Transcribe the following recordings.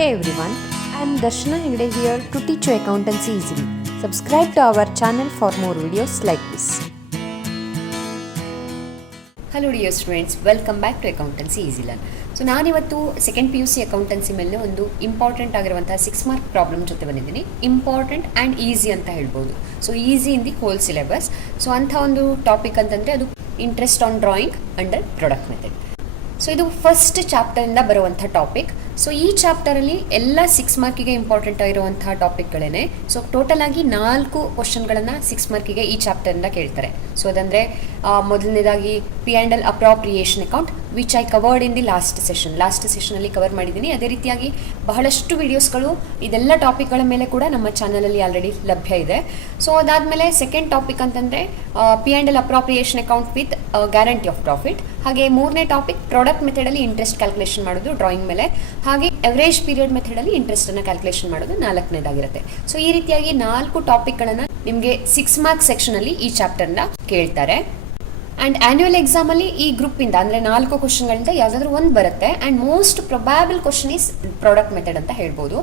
Hey everyone, I am Darshana Hegde here to teach you accountancy easily. Subscribe to our channel for more videos like this. Hello dear students, welcome back to accountancy easy learn. So ನಾನಿವತ್ತು second PUC accountancy ಮೇಲೆ ಒಂದು important ಆಗಿರುವಂಥ 6 mark problem ಜೊತೆ ಬಂದಿದ್ದೀನಿ. Important and easy ಅಂತ ಹೇಳ್ಬೋದು. So easy in the whole syllabus. So ಅಂಥ ಒಂದು ಟಾಪಿಕ್ ಅಂತಂದರೆ ಅದು interest on drawing under product method. So ಇದು ಫಸ್ಟ್ ಚಾಪ್ಟರಿಂದ ಬರುವಂಥ ಟಾಪಿಕ್. ಸೊ ಈ ಚಾಪ್ಟರಲ್ಲಿ ಎಲ್ಲ 6 ಮಾರ್ಕಿಗೆ ಇಂಪಾರ್ಟೆಂಟ್ ಆಗಿರುವಂಥ ಟಾಪಿಕ್ಗಳೇ. ಸೊ ಟೋಟಲ್ ಆಗಿ 4 ಕ್ವಶನ್ಗಳನ್ನು 6 ಮಾರ್ಕಿಗೆ ಈ ಚಾಪ್ಟರಿಂದ ಕೇಳ್ತಾರೆ. ಸೊ ಅದಂದರೆ ಮೊದಲನೇದಾಗಿ P&L appropriation account which I covered in the last ಸೆಷನಲ್ಲಿ ಕವರ್ ಮಾಡಿದ್ದೀನಿ. ಅದೇ ರೀತಿಯಾಗಿ ಬಹಳಷ್ಟು ವಿಡಿಯೋಸ್ಗಳು ಇದೆಲ್ಲ ಟಾಪಿಕ್ಗಳ ಮೇಲೆ ಕೂಡ ನಮ್ಮ ಚಾನಲಲ್ಲಿ ಆಲ್ರೆಡಿ ಲಭ್ಯ ಇದೆ. ಸೊ ಅದಾದಮೇಲೆ ಸೆಕೆಂಡ್ ಟಾಪಿಕ್ ಅಂತಂದರೆ P&L appropriation account with guarantee of profit. ಹಾಗೆ ಮೂರನೇ ಟಾಪಿಕ್ ಪ್ರಾಡಕ್ಟ್ ಮೆಥಡಲ್ಲಿ ಇಂಟ್ರೆಸ್ಟ್ ಕ್ಯಾಲ್ಕುಲೇಷನ್ ಮಾಡೋದು ಡ್ರಾಯಿಂಗ್ ಮೇಲೆ. ಹಾಗೆ ಎವರೇಜ್ ಪೀರಿಯಡ್ ಮೆಥಡಲ್ಲಿ ಇಂಟ್ರೆಸ್ಟನ್ನು ಕ್ಯಾಲ್ಕುಲೇಷನ್ ಮಾಡೋದು 4ನೇದಾಗಿರುತ್ತೆ. ಸೊ ಈ ರೀತಿಯಾಗಿ 4 ಟಾಪಿಕ್ಗಳನ್ನು ನಿಮಗೆ 6 ಮಾರ್ಕ್ ಸೆಕ್ಷನಲ್ಲಿ ಈ ಚಾಪ್ಟರ್ನ ಕೇಳ್ತಾರೆ. ಆ್ಯಂಡ್ ಆ್ಯನ್ಯುವಲ್ ಎಕ್ಸಾಮಲ್ಲಿ ಈ ಗ್ರೂಪಿಂದ ಅಂದರೆ 4 ಕ್ವಶನ್ಗಳಿಂದ ಯಾವುದಾದ್ರೂ ಒಂದು ಬರುತ್ತೆ. And most probable question is product method ಅಂತ ಹೇಳ್ಬೋದು.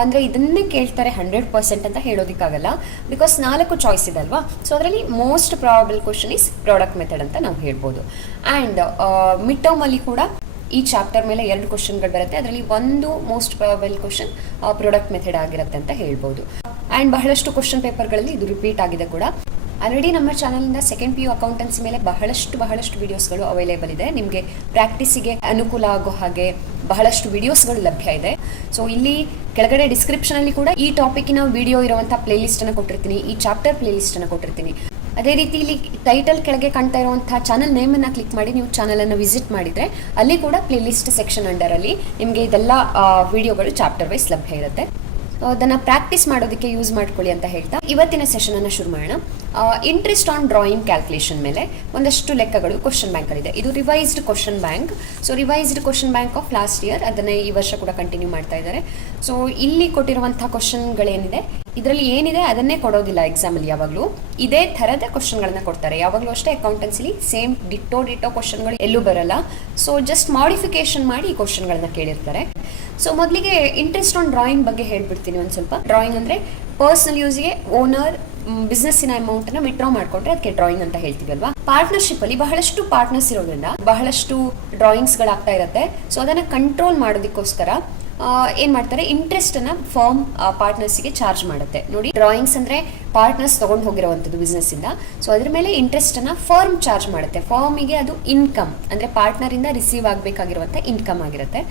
ಅಂದರೆ ಇದನ್ನೇ ಕೇಳ್ತಾರೆ 100% ಅಂತ ಹೇಳೋದಕ್ಕಾಗಲ್ಲ, ಬಿಕಾಸ್ 4 ಚಾಯ್ಸ್ ಇದೆ ಅಲ್ವಾ. ಸೊ ಅದರಲ್ಲಿ most probable question is product method ಅಂತ ನಾವು ಹೇಳ್ಬೋದು. ಆ್ಯಂಡ್ ಮಿಡ್ ಟರ್ಮಲ್ಲಿ ಕೂಡ ಈ ಚಾಪ್ಟರ್ ಮೇಲೆ 2 ಕ್ವಶನ್ಗಳು ಬರುತ್ತೆ. ಅದರಲ್ಲಿ ಒಂದು most probable question product method ಆಗಿರುತ್ತೆ ಅಂತ ಹೇಳ್ಬೋದು. ಆ್ಯಂಡ್ ಬಹಳಷ್ಟು ಕ್ವಶನ್ ಪೇಪರ್ಗಳಲ್ಲಿ ಇದು ರಿಪೀಟ್ ಆಗಿದೆ ಕೂಡ. ಆಲ್ರೆಡಿ ನಮ್ಮ ಚಾನಲಿಂದ ಸೆಕೆಂಡ್ PU ಅಕೌಂಟೆನ್ಸಿ ಮೇಲೆ ಬಹಳಷ್ಟು ವಿಡಿಯೋಸ್ಗಳು ಅವೈಲೇಬಲ್ ಇದೆ. ನಿಮಗೆ ಪ್ರಾಕ್ಟೀಸಿಗೆ ಅನುಕೂಲ ಆಗೋ ಹಾಗೆ ಬಹಳಷ್ಟು ವಿಡಿಯೋಸ್ಗಳು ಲಭ್ಯ ಇದೆ. ಸೊ ಇಲ್ಲಿ ಕೆಳಗಡೆ ಡಿಸ್ಕ್ರಿಪ್ಷನಲ್ಲಿ ಕೂಡ ಈ ಟಾಪಿಕ್ಕಿನ ವಿಡಿಯೋ ಇರುವಂಥ ಪ್ಲೇಲಿಸ್ಟನ್ನು ಕೊಟ್ಟಿರ್ತೀನಿ, ಈ ಚಾಪ್ಟರ್ ಪ್ಲೇಲಿಸ್ಟನ್ನು ಕೊಟ್ಟಿರ್ತೀನಿ. ಅದೇ ರೀತಿ ಇಲ್ಲಿ ಟೈಟಲ್ ಕೆಳಗೆ ಕಾಣ್ತಾ ಇರುವಂಥ ಚಾನಲ್ ನೇಮನ್ನು ಕ್ಲಿಕ್ ಮಾಡಿ ನೀವು ಚಾನಲನ್ನು ವಿಸಿಟ್ ಮಾಡಿದರೆ ಅಲ್ಲಿ ಕೂಡ ಪ್ಲೇಲಿಸ್ಟ್ ಸೆಕ್ಷನ್ ಅಂಡರಲ್ಲಿ ನಿಮಗೆ ಇದೆಲ್ಲ ವಿಡಿಯೋಗಳು ಚಾಪ್ಟರ್ ವೈಸ್ ಲಭ್ಯ ಇರುತ್ತೆ. ಅದನ್ನು ಪ್ರಾಕ್ಟೀಸ್ ಮಾಡೋದಕ್ಕೆ ಯೂಸ್ ಮಾಡ್ಕೊಳ್ಳಿ ಅಂತ ಹೇಳ್ತಾ ಇವತ್ತಿನ ಸೆಷನನ್ನು ಶುರು ಮಾಡೋಣ. ಇಂಟ್ರೆಸ್ಟ್ ಆನ್ ಡ್ರಾಯಿಂಗ್ ಕ್ಯಾಲ್ಕುಲೇಷನ್ ಮೇಲೆ ಒಂದಷ್ಟು ಲೆಕ್ಕಗಳು ಕ್ವಶನ್ ಬ್ಯಾಂಕಲ್ಲಿದೆ. ಇದು revised question bank. So revised question bank of last year, ಅದನ್ನೇ ಈ ವರ್ಷ ಕೂಡ ಕಂಟಿನ್ಯೂ ಮಾಡ್ತಾ ಇದ್ದಾರೆ. ಸೊ ಇಲ್ಲಿ ಕೊಟ್ಟಿರುವಂಥ ಕ್ವಶನ್ಗಳೇನಿದೆ ಇದರಲ್ಲಿ ಏನಿದೆ ಅದನ್ನೇ ಕೊಡೋದಿಲ್ಲ ಎಕ್ಸಾಮಲ್ಲಿ. ಯಾವಾಗಲೂ ಇದೇ ಥರದ ಕ್ವಶನ್ಗಳನ್ನ ಕೊಡ್ತಾರೆ. ಯಾವಾಗಲೂ ಅಷ್ಟೇ ಅಕೌಂಟೆನ್ಸಿಲಿ ಸೇಮ್ ಡಿಟ್ಟೋ ಕ್ವಶನ್ಗಳು ಎಲ್ಲೂ ಬರಲ್ಲ. ಸೊ ಜಸ್ಟ್ ಮಾಡಿಫಿಕೇಶನ್ ಮಾಡಿ ಈ ಕ್ವಶನ್ಗಳನ್ನ ಕೇಳಿರ್ತಾರೆ. ಸೊ ಮೊದಲಿಗೆ ಇಂಟ್ರೆಸ್ಟ್ ಆನ್ ಡ್ರಾಯಿಂಗ್ ಬಗ್ಗೆ ಹೇಳ್ಬಿಡ್ತೀನಿ ಒಂದು ಸ್ವಲ್ಪ. ಡ್ರಾಯಿಂಗ್ ಅಂದರೆ ಪರ್ಸನಲ್ ಯೂಸ್ಗೆ ಓನರ್ ಬಿಸ್ನೆಸ್ಸಿನ ಅಮೌಂಟನ್ನು ವಿತ್ಡ್ರಾ ಮಾಡಿಕೊಂಡ್ರೆ ಅದಕ್ಕೆ ಡ್ರಾಯಿಂಗ್ ಅಂತ ಹೇಳ್ತೀವಿ ಅಲ್ವಾ. ಪಾರ್ಟ್ನರ್ಶಿಪ್ಪಲ್ಲಿ ಬಹಳಷ್ಟು ಪಾರ್ಟ್ನರ್ಸ್ ಇರೋದ್ರಿಂದ ಬಹಳಷ್ಟು ಡ್ರಾಯಿಂಗ್ಸ್ಗಳಾಗ್ತಾ ಇರುತ್ತೆ. ಸೊ ಅದನ್ನು ಕಂಟ್ರೋಲ್ ಮಾಡೋದಕ್ಕೋಸ್ಕರ ಏನು ಮಾಡ್ತಾರೆ, ಇಂಟ್ರೆಸ್ಟನ್ನು ಫರ್ಮ್ ಪಾರ್ಟ್ನರ್ಸಿಗೆ ಚಾರ್ಜ್ ಮಾಡುತ್ತೆ. ನೋಡಿ, ಡ್ರಾಯಿಂಗ್ಸ್ ಅಂದರೆ ಪಾರ್ಟ್ನರ್ಸ್ ತೊಗೊಂಡು ಹೋಗಿರೋವಂಥದ್ದು ಬಿಸ್ನೆಸ್ಸಿಂದ. ಸೊ ಅದ್ರ ಮೇಲೆ ಇಂಟ್ರೆಸ್ಟನ್ನು ಫರ್ಮ್ ಚಾರ್ಜ್ ಮಾಡುತ್ತೆ. ಫರ್ಮಿಗೆ ಅದು ಇನ್ಕಮ್ ಅಂದರೆ ಪಾರ್ಟ್ನರಿಂದ ರಿಸೀವ್ ಆಗಬೇಕಾಗಿರುವಂಥ ಇನ್ಕಮ್ ಆಗಿರುತ್ತೆ.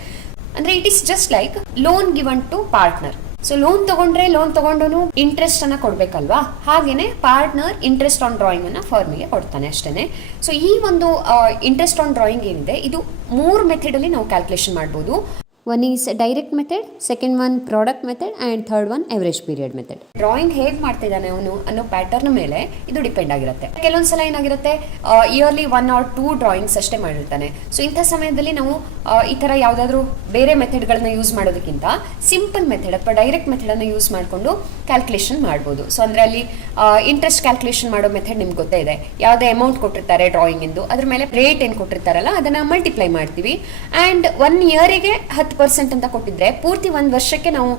ಅಂದರೆ it is just like loan given to partner. So loan ತಗೊಂಡು ಇಂಟ್ರೆಸ್ಟ್ ಅನ್ನ ಕೊಡ್ಬೇಕಲ್ವಾ, ಹಾಗೇನೆ ಪಾರ್ಟ್ನರ್ ಇಂಟ್ರೆಸ್ಟ್ ಆನ್ ಡ್ರಾಯಿಂಗ್ ಅನ್ನ ಫರ್ಮಿಗೆ ಕೊಡ್ತಾನೆ ಅಷ್ಟೇನೆ. ಸೊ ಈ ಒಂದು ಇಂಟ್ರೆಸ್ಟ್ ಆನ್ ಡ್ರಾಯಿಂಗ್ ಏನಿದೆ ಇದು 3 ಮೆಥಡ್ ಅಲ್ಲಿ ನಾವು ಕ್ಯಾಲ್ಕುಲೇಷನ್ ಮಾಡ್ಬೋದು. One is direct method, second one product method and third one average period method. Drawing ಹೇಗೆ ಮಾಡ್ತಿದ್ದಾನೆ ಅವನು ಅನ್ನೋ ಪ್ಯಾಟರ್ನ್ ಮೇಲೆ ಇದು ಡಿಪೆಂಡ್ ಆಗಿರುತ್ತೆ. ಕೆಲವೊಂದ್ಸಲ ಏನಾಗಿರುತ್ತೆ, ಇಯರ್ಲಿ 1 or 2 ಡ್ರಾಯಿಂಗ್ಸ್ ಅಷ್ಟೇ ಮಾಡಿರ್ತಾನೆ. ಸೊ ಇಂಥ ಸಮಯದಲ್ಲಿ ನಾವು ಈ ಥರ ಯಾವುದಾದ್ರೂ ಬೇರೆ ಮೆಥಡ್ಗಳನ್ನ ಯೂಸ್ ಮಾಡೋದಕ್ಕಿಂತ ಸಿಂಪಲ್ ಮೆಥಡ್ ಅಥವಾ ಡೈರೆಕ್ಟ್ ಮೆಥಡನ್ನು ಯೂಸ್ ಮಾಡಿಕೊಂಡು ಕ್ಯಾಲ್ಕುಲೇಷನ್ ಮಾಡ್ಬೋದು. ಸೊ ಅಂದರೆ ಅಲ್ಲಿ ಇಂಟ್ರೆಸ್ಟ್ ಕ್ಯಾಲ್ಕುಲೇಷನ್ ಮಾಡೋ ಮೆಥಡ್ ನಿಮ್ಗೆ ಗೊತ್ತೇ ಇದೆ. ಯಾವುದೇ ಅಮೌಂಟ್ ಕೊಟ್ಟಿರ್ತಾರೆ ಡ್ರಾಯಿಂಗಿಂದು, ಅದ್ರ ಮೇಲೆ ರೇಟ್ ಏನು ಕೊಟ್ಟಿರ್ತಾರಲ್ಲ ಅದನ್ನು ಮಲ್ಟಿಪ್ಲೈ ಮಾಡ್ತೀವಿ. ಆ್ಯಂಡ್ 1 ಇಯರಿಗೆ 10% ಅಂತ ಕೊಟ್ಟಿದ್ರೆ ಪೂರ್ತಿ 1 ವರ್ಷಕ್ಕೆ ನಾವು